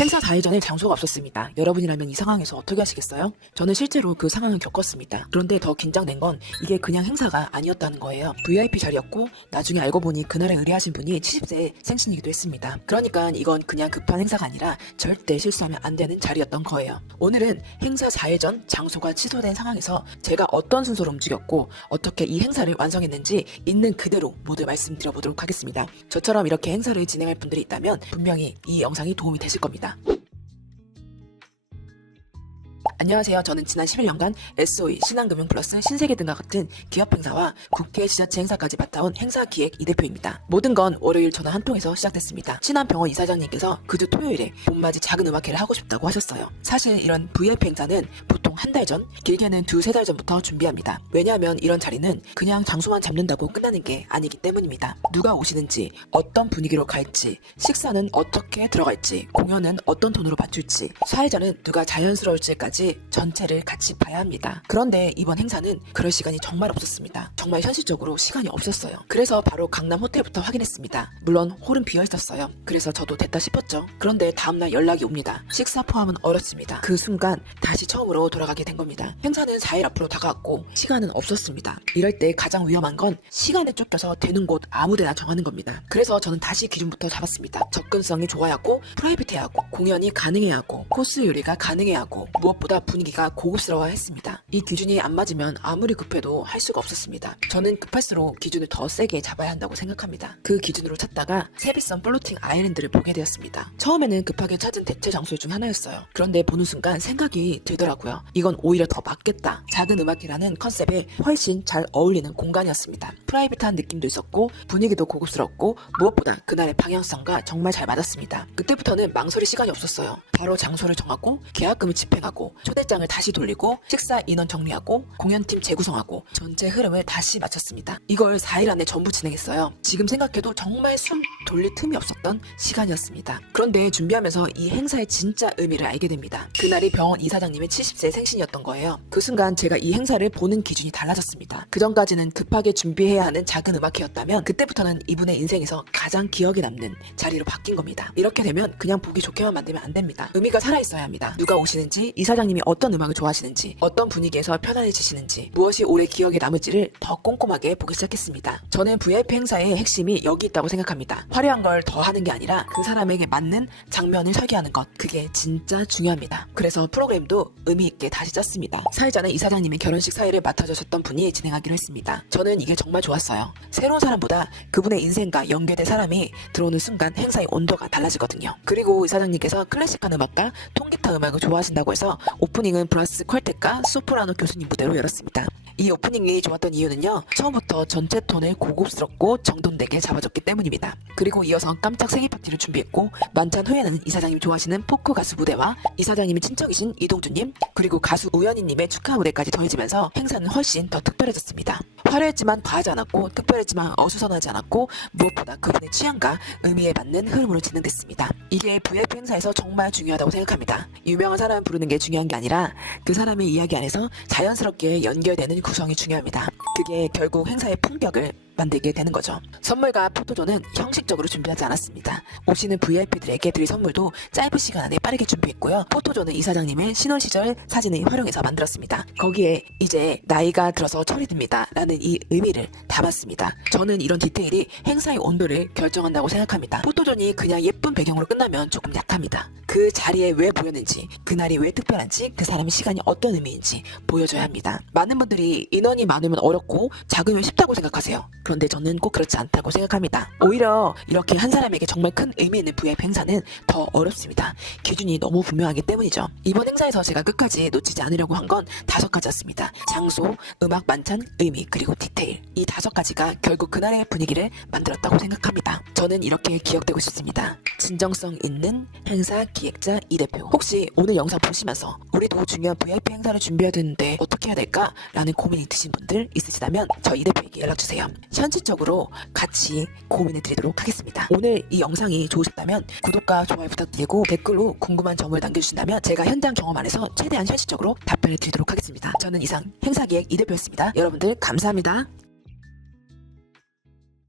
행사 4일 전에 장소가 없었습니다. 여러분이라면 이 상황에서 어떻게 하시겠어요? 저는 실제로 그 상황을 겪었습니다. 그런데 더 긴장된 건 이게 그냥 행사가 아니었다는 거예요. VIP 자리였고 나중에 알고 보니 그날에 의뢰하신 분이 70세 생신이기도 했습니다. 그러니까 이건 그냥 급한 행사가 아니라 절대 실수하면 안 되는 자리였던 거예요. 오늘은 행사 4일 전 장소가 취소된 상황에서 제가 어떤 순서로 움직였고 어떻게 이 행사를 완성했는지 있는 그대로 모두 말씀드려보도록 하겠습니다. 저처럼 이렇게 행사를 진행할 분들이 있다면 분명히 이 영상이 도움이 되실 겁니다. 안녕하세요. 저는 지난 11년간 SOE, 신한금융 플러스, 신세계 등과 같은 기업 행사와 국회 지자체 행사까지 맡아온 행사기획 이대표입니다. 모든 건 월요일 전화 한 통에서 시작됐습니다. 신한병원 이사장님께서 그주 토요일에 봄맞이 작은 음악회를 하고 싶다고 하셨어요. 사실 이런 VIP 행사는 보통 한 달 전, 길게는 2-3달 전부터 준비합니다. 왜냐하면 이런 자리는 그냥 장소만 잡는다고 끝나는 게 아니기 때문입니다. 누가 오시는지, 어떤 분위기로 갈지, 식사는 어떻게 들어갈지, 공연은 어떤 돈으로 맞출지, 사회자는 누가 자연스러울지까지 전체를 같이 봐야 합니다. 그런데 이번 행사는 그럴 시간이 정말 없었습니다. 정말 현실적으로 시간이 없었어요. 그래서 바로 강남 호텔부터 확인했습니다. 물론 홀은 비어 있었어요. 그래서 저도 됐다 싶었죠. 그런데 다음날 연락이 옵니다. 식사 포함은 어렵습니다. 그 순간 다시 처음으로 돌아가게 된 겁니다. 행사는 4일 앞으로 다가왔고 시간은 없었습니다. 이럴 때 가장 위험한 건 시간에 쫓겨서 되는 곳 아무데나 정하는 겁니다. 그래서 저는 다시 기준부터 잡았습니다. 접근성이 좋아야 하고 프라이빗해야 하고 공연이 가능해야 하고 코스 요리가 가능해야 하고 무엇보다 분위기가 고급스러워야 했습니다. 이 기준이 안 맞으면 아무리 급해도 할 수가 없었습니다. 저는 급할수록 기준을 더 세게 잡아야 한다고 생각합니다. 그 기준으로 찾다가 세비섬 플로팅 아일랜드를 보게 되었습니다. 처음에는 급하게 찾은 대체 장소 중 하나였어요. 그런데 보는 순간 생각이 들더라고요. 이건 오히려 더 맞겠다. 작은 음악이라는 컨셉에 훨씬 잘 어울리는 공간이었습니다. 프라이빗한 느낌도 있었고 분위기도 고급스럽고 무엇보다 그날의 방향성과 정말 잘 맞았습니다. 그때부터는 망설일 시간이 없었어요. 바로 장소를 정하고 계약금을 집행하고 초대장을 다시 돌리고 식사 인원 정리하고 공연팀 재구성하고 전체 흐름을 다시 마쳤습니다. 이걸 4일 안에 전부 진행했어요. 지금 생각해도 정말 숨 돌릴 틈이 없었던 시간이었습니다. 그런데 준비하면서 이 행사의 진짜 의미를 알게 됩니다. 그날이 병원 이사장님의 70세 생신이었던 거예요. 그 순간 제가 이 행사를 보는 기준이 달라졌습니다. 그전까지는 급하게 준비해야 하는 작은 음악회였다면 그때부터는 이분의 인생에서 가장 기억에 남는 자리로 바뀐 겁니다. 이렇게 되면 그냥 보기 좋게만 만들면 안 됩니다. 의미가 살아있어야 합니다. 누가 오시는지, 이사장님이 어떤 음악을 좋아하시는지, 어떤 분위기에서 편안해지시는지, 무엇이 오래 기억에 남을지를 더 꼼꼼하게 보기 시작했습니다. 저는 VIP 행사의 핵심이 여기 있다고 생각합니다. 화려한 걸 더 하는 게 아니라 그 사람에게 맞는 장면을 설계하는 것, 그게 진짜 중요합니다. 그래서 프로그램도 의미 있게 다시 짰습니다. 사회자는 이사장님이 결혼식 사회를 맡아주셨던 분이 진행하기로 했습니다. 저는 이게 정말 좋았어요. 새로운 사람보다 그분의 인생과 연계된 사람이 들어오는 순간 행사의 온도가 달라지거든요. 그리고 이사장님께서 클래식한 음악과 통기타 음악을 좋아하신다고 해서 오프닝은 브라스 퀄텟과 소프라노 교수님 무대로 열었습니다. 이 오프닝이 좋았던 이유는요, 처음부터 전체 톤을 고급스럽고 정돈되게 잡아줬기 때문입니다. 그리고 이어서 깜짝 생일 파티를 준비했고 만찬 후에는 이사장님이 좋아하시는 포크 가수 무대와 이사장님이 친척이신 이동주님 그리고 가수 우연희님의 축하 무대까지 더해지면서 행사는 훨씬 더 특별해졌습니다. 화려했지만 과하지 않았고 특별했지만 어수선하지 않았고 무엇보다 그분의 취향과 의미에 맞는 흐름으로 진행됐습니다. 이게 VIP 행사에서 정말 중요하다고 생각합니다. 유명한 사람 부르는 게 중요한 게 아니라 그 사람의 이야기 안에서 자연스럽게 연결되는 구성이 중요합니다. 그게 결국 행사의 품격을 만들게 되는 거죠. 선물과 포토존은 형식적으로 준비하지 않았습니다. 오시는 VIP들에게 드릴 선물도 짧은 시간 안에 빠르게 준비했고요. 포토존은 이사장님의 신혼 시절 사진을 활용해서 만들었습니다. 거기에 이제 나이가 들어서 철이 듭니다 라는 이 의미를 담았습니다. 저는 이런 디테일이 행사의 온도를 결정한다고 생각합니다. 포토존이 그냥 예쁜 배경으로 끝나면 조금 약합니다. 그 자리에 왜 모였는지, 그날이 왜 특별한지, 그 사람의 시간이 어떤 의미인지 보여줘야 합니다. 많은 분들이 인원이 많으면 어렵고 작으면 쉽다고 생각하세요. 그런데 저는 꼭 그렇지 않다고 생각합니다. 오히려 이렇게 한 사람에게 정말 큰 의미 있는 VIP 행사는 더 어렵습니다. 기준이 너무 분명하기 때문이죠. 이번 행사에서 제가 끝까지 놓치지 않으려고 한 건 5가지였습니다. 장소, 음악, 만찬, 의미, 그리고 디테일. 이 5가지가 결국 그날의 분위기를 만들었다고 생각합니다. 저는 이렇게 기억되고 싶습니다. 진정성 있는 행사 기획자 이대표. 혹시 오늘 영상 보시면서 우리도 중요한 VIP 행사를 준비해야 되는데 어떻게 해야 될까? 라는 고민이 드신 분들 있으시다면 저 이대표에게 연락주세요. 현실적으로 같이 고민해 드리도록 하겠습니다. 오늘 이 영상이 좋으셨다면 구독과 좋아요 부탁드리고 댓글로 궁금한 점을 남겨주신다면 제가 현장 경험 안에서 최대한 현실적으로 답변을 드리도록 하겠습니다. 저는 이상 행사기획 이대표였습니다. 여러분들 감사합니다.